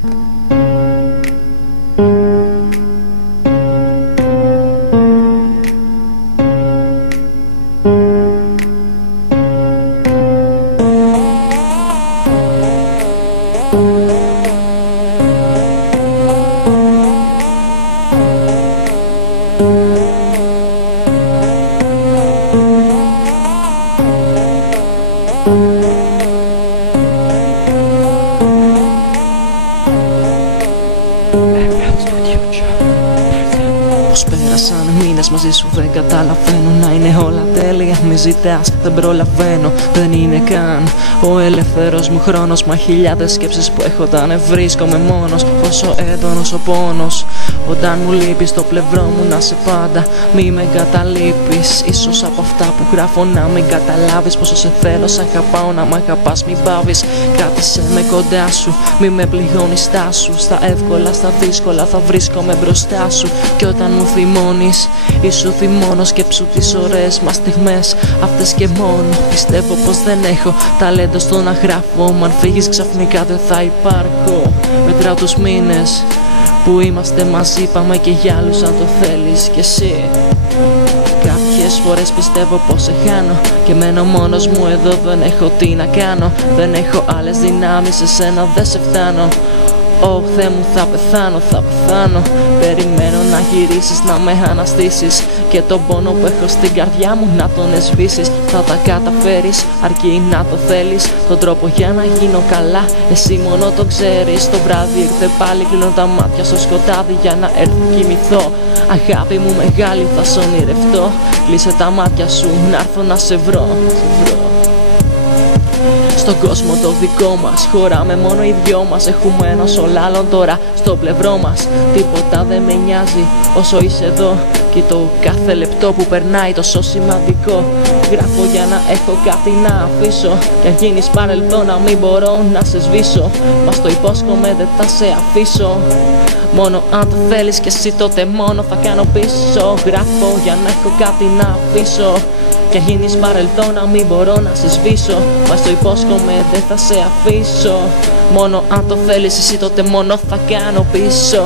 Πως πέρασαν μήνες μαζί σου δεν καταλαβαίνω. Να είναι όλα τέλεια, μη ζητάς, δεν προλαβαίνω. Δεν είναι καν ο ελεύθερος μου χρόνος. Μα χιλιάδες σκέψεις που έχω όταν βρίσκομαι μόνος. Πόσο έντονος ο πόνος όταν μου λείπεις στο πλευρό μου να σε πάντα. Μη με εγκαταλείπεις, ίσως από αυτά που γράφω να μην καταλάβεις πόσο σε θέλω, σ' αγαπάω, να μ' αγαπάς μη πάβεις. Κράτησέ με κοντά σου, μη με πληγώνεις, στάσου. Στα εύκολα, στα δύσκολα θα βρίσκομαι μπροστά σου. Κι όταν μου θυμώνεις, ήσου θυμώνω. Σκέψου τις ωραίες μας στιγμές, αυτές και μόνο. Πιστεύω πως δεν έχω ταλέντο στο να γράφω. Μ' αν φύγεις ξαφνικά δεν θα υπάρχω. Μετράω τους μήνες που είμαστε μαζί, πάμε και για άλλους αν το θέλεις κι εσύ. Κάποιες φορές πιστεύω πως σε χάνω και μένω μόνος μου εδώ, δεν έχω τι να κάνω. Δεν έχω άλλες δυνάμεις, σε σένα δεν σε φτάνω. Ω Θεέ μου θα πεθάνω, θα πεθάνω. Περιμένω να γυρίσεις, να με αναστήσεις και τον πόνο που έχω στην καρδιά μου να τον εσβήσεις. Θα τα καταφέρεις, αρκεί να το θέλεις. Τον τρόπο για να γίνω καλά, εσύ μόνο το ξέρεις. Το βράδυ ήρθε πάλι, κλείνω τα μάτια στο σκοτάδι για να έρθω κοιμηθώ. Αγάπη μου μεγάλη θα σ' ονειρευτώ. Κλείσε τα μάτια σου, να έρθω να σε βρω. Στον κόσμο το δικό μας χωράμε μόνο οι δυο μας. Έχουμε ένα σ' άλλον τώρα στο πλευρό μας. Τίποτα δεν με νοιάζει όσο είσαι εδώ. Και το κάθε λεπτό που περνάει τόσο σημαντικό. Γράφω για να έχω κάτι να αφήσω. Κι αν γίνεις παρελθόν να μην μπορώ να σε σβήσω. Μα το υπόσχομαι δεν θα σε αφήσω. Μόνο αν το θέλεις κι εσύ τότε μόνο θα κάνω πίσω. Γράφω για να έχω κάτι να αφήσω. Κι αν γίνεις παρελθόν να μην μπορώ να σε σβήσω. Μα το υπόσχομαι δεν θα σε αφήσω. Μόνο αν το θέλεις εσύ τότε μόνο θα κάνω πίσω.